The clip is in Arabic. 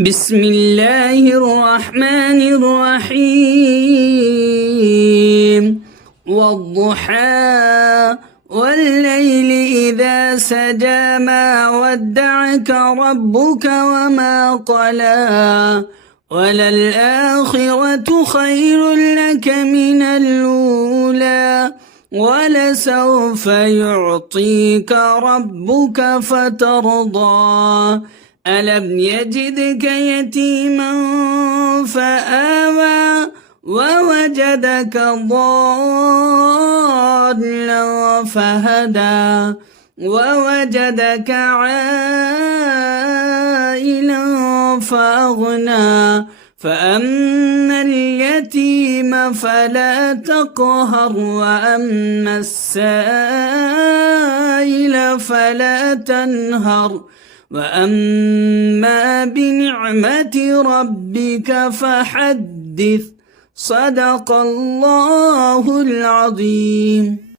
بسم الله الرحمن الرحيم والضحى والليل إذا سجى ما ودعك ربك وما قلى وللآخرة خير لك من الأولى ولسوف يعطيك ربك فترضى ألم يجدك يتيما فآوى ووجدك ضالا فهدى ووجدك عائلا فأغنى فأما اليتيم فلا تقهر وأما السائل فلا تنهر وأما بنعمة ربك فحدث صدق الله العظيم.